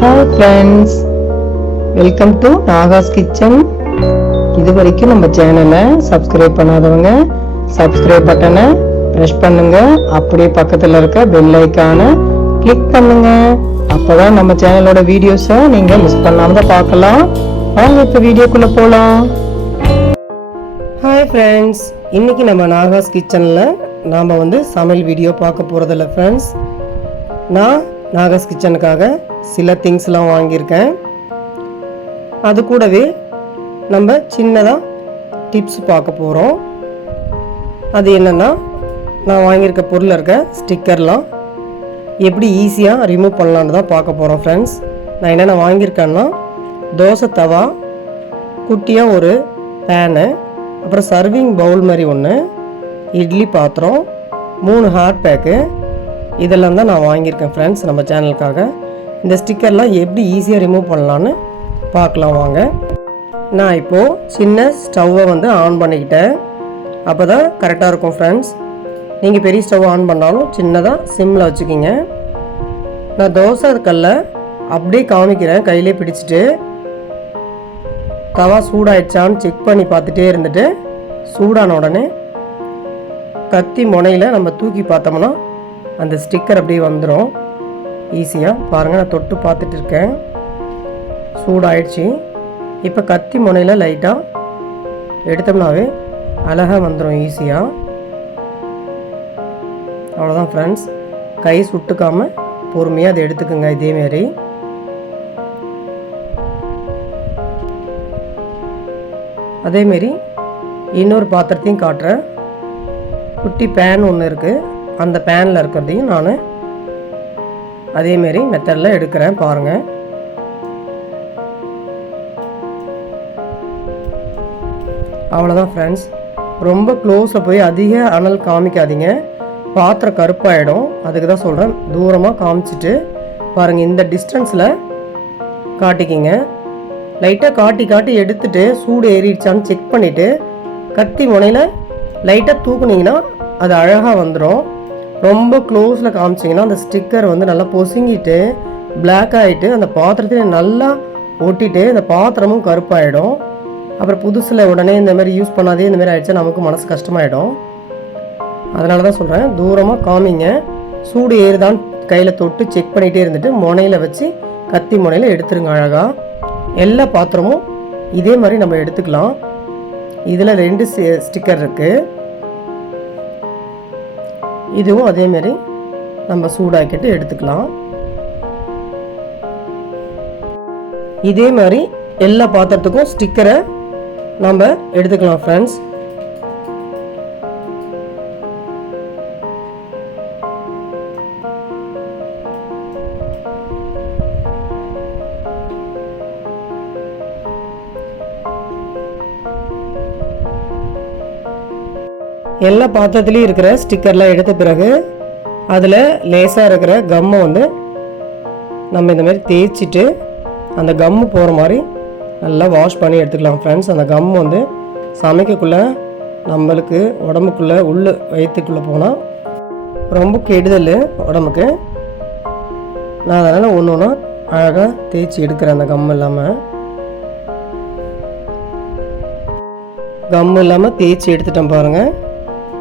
Hi friends welcome to Naga's kitchen இது வரைக்கும் நம்ம சேனலை சப்ஸ்கிரைப் பண்ணாதவங்க சப்ஸ்கிரைப் பட்டனை ப்ரெஷ் பண்ணுங்க. அப்படியே பக்கத்தில் இருக்க பெல் ஐக்கானை கிளிக் பண்ணுங்க. அப்போதான் நம்ம சேனலோட வீடியோஸை நீங்கள் மிஸ் பண்ணாம பார்க்கலாம். வாங்க இப்போ வீடியோக்குள்ளே போகலாம் ஹாய் ஃப்ரெண்ட்ஸ் இன்னைக்கு நம்ம நாகாஸ் கிச்சனில் நாம் வந்து சமையல் வீடியோ பார்க்க போகிறதில்ல ஃப்ரெண்ட்ஸ் நான் நாகாஸ் கிச்சனுக்காக சில திங்ஸ்லாம் வாங்கியிருக்கேன். அது கூடவே நம்ம சின்னதாக டிப்ஸ் பார்க்க போகிறோம் அது என்னென்னா நான் வாங்கியிருக்க பொருளில் இருக்க ஸ்டிக்கர்லாம் எப்படி ஈஸியாக ரிமூவ் பண்ணலான்னு தான் பார்க்க போகிறோம் ஃப்ரெண்ட்ஸ் நான் என்னென்ன வாங்கியிருக்கேன்னா தோசை தவா குட்டியாக ஒரு பேனு அப்புறம் சர்விங் பவுல் மாதிரி ஒன்று இட்லி பாத்திரம் மூணு ஹாட் பேக்கு இதெல்லாம் தான் நான் வாங்கியிருக்கேன் ஃப்ரெண்ட்ஸ் நம்ம சேனலுக்காக இந்த ஸ்டிக்கர்லாம் எப்படி ஈஸியாக ரிமூவ் பண்ணலான்னு பார்க்கலாம் வாங்க. நான் இப்போது சின்ன ஸ்டவ்வை வந்து ஆன் பண்ணிக்கிட்டேன். அப்போ தான் கரெக்டாக இருக்கும் ஃப்ரெண்ட்ஸ் நீங்கள் பெரிய ஸ்டவ் ஆன் பண்ணாலும் சின்னதாக சிம்மில் வச்சுக்கிங்க. நான் தோசை கல்லை அப்படியே காமிக்கிறேன் கையிலே பிடிச்சிட்டு. தவா சூடாயிடுச்சான்னு செக் பண்ணி பார்த்துட்டே இருந்துட்டு சூடான உடனே கத்தி முனையில் நம்ம தூக்கி பார்த்தோம்னா அந்த ஸ்டிக்கர் அப்படியே வந்துடும் ஈஸியாக பாருங்கள் நான் தொட்டு பார்த்துட்டு இருக்கேன். சூடாயிடுச்சு. இப்போ கத்தி முனையில் லைட்டாக எடுத்தோம்னாவே அழகாக வந்துடும் ஈஸியாக அவ்வளோதான் ஃப்ரெண்ட்ஸ் கை சுட்டுக்காமல் பொறுமையாக அதை எடுத்துக்கோங்க இதேமாரி அதேமாரி இன்னொரு பாத்திரத்தையும் காட்டுறேன். குட்டி பேன் ஒன்று இருக்குது அந்த பேனில் இருக்கிறதையும் நான் அதேமாரி மெத்தடில் எடுக்கிறேன் பாருங்கள் அவ்வளோதான் ஃப்ரெண்ட்ஸ் ரொம்ப க்ளோஸில் போய் அதிக அனல் காமிக்காதீங்க. பாத்திரம் கருப்பாயிடும். அதுக்கு தான் சொல்கிறேன் தூரமாக காமிச்சிட்டு பாருங்கள் இந்த டிஸ்டன்ஸில் காட்டிக்கிங்க. லைட்டாக காட்டி காட்டி எடுத்துட்டு சூடு ஏறிடுச்சான்னு செக் பண்ணிவிட்டு கத்தி முனையில் லைட்டாக தூக்குனீங்கன்னா அது அழகாக வந்துடும் ரொம்ப க்ளோஸில் காமிச்சிங்கன்னா அந்த ஸ்டிக்கர் வந்து நல்லா பொசுங்கிட்டு பிளாக் ஆகிட்டு அந்த பாத்திரத்தில் நல்லா ஒட்டிட்டு அந்த பாத்திரமும் கருப்பாயிடும். அப்புறம் புதுசில் உடனே இந்த மாதிரி யூஸ் பண்ணாதே இந்த மாதிரி ஆகிடுச்சா நமக்கு மனசு கஷ்டமாயிடும். அதனால தான் சொல்கிறேன் தூரமாக காமிங்க. சூடு ஏறுதான்னு கையில் தொட்டு செக் பண்ணிகிட்டே இருந்துட்டு முனையில் வச்சு கத்தி முனையில் எடுத்துருங்க அழகாக எல்லா பாத்திரமும் இதே மாதிரி நம்ம எடுத்துக்கலாம். இதில் ரெண்டு ஸ்டிக்கர் இருக்குது இதுவும் அதேமாரி நம்ம சூடாக்கிட்டு எடுத்துக்கலாம். இதே மாதிரி எல்லா பாத்திரத்துக்கும் ஸ்டிக்கரை நம்ம எடுத்துக்கலாம் ஃப்ரெண்ட்ஸ் எல்லா பாத்திரத்துலேயும் இருக்கிற ஸ்டிக்கர்லாம் எடுத்த பிறகு அதில் லேசாக இருக்கிற கம்மை வந்து நம்ம இந்த மாதிரி தேய்ச்சிட்டு அந்த கம்மு போகிற மாதிரி நல்லா வாஷ் பண்ணி எடுத்துக்கலாம் ஃப்ரெண்ட்ஸ் அந்த கம் வந்து சமைக்கக்குள்ளே நம்மளுக்கு உடம்புக்குள்ளே உள்ள வயிற்றுக்குள்ளே போனால் ரொம்ப கெடுதல் உடம்புக்கு. நான் அதனால் ஒன்று ஒன்றா அழகாக தேய்ச்சி எடுக்கிறேன் அந்த கம் இல்லாமல் கம் இல்லாமல் தேய்ச்சி எடுத்துட்டேன் பாருங்கள்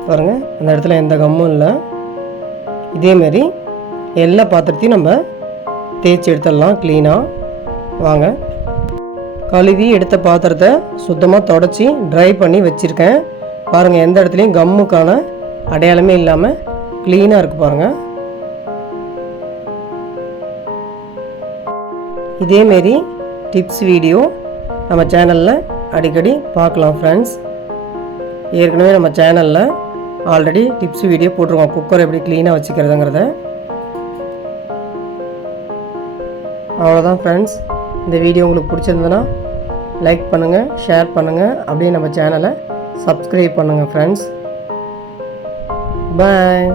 பாருங்கள் அந்த இடத்துல எந்த கம்மும் இல்லை. இதேமாரி எல்லா பாத்திரத்தையும் நம்ம தேய்ச்சி எடுத்துடலாம் க்ளீனாக வாங்க. கழுவி எடுத்த பாத்திரத்தை சுத்தமாக தொடச்சி ட்ரை பண்ணி வச்சுருக்கேன். பாருங்கள் எந்த இடத்துலையும் கம்முக்கான அடையாளமே இல்லாமல் க்ளீனாக இருக்குது பாருங்கள் இதேமாரி டிப்ஸ் வீடியோ நம்ம சேனலில் அடிக்கடி பார்க்கலாம் ஃப்ரெண்ட்ஸ் ஏற்கனவே நம்ம சேனலில் ஆல்ரெடி டிப்ஸ் வீடியோ போட்டிருக்கோம். குக்கர் எப்படி க்ளீனாக வச்சுக்கிறதுங்கிறத. அவ்வளோதான் ஃப்ரெண்ட்ஸ் இந்த வீடியோ உங்களுக்கு பிடிச்சிருந்ததுன்னா லைக் பண்ணுங்கள் ஷேர் பண்ணுங்கள் அப்படியே நம்ம சேனலை சப்ஸ்கிரைப் பண்ணுங்கள் ஃப்ரெண்ட்ஸ் பாய்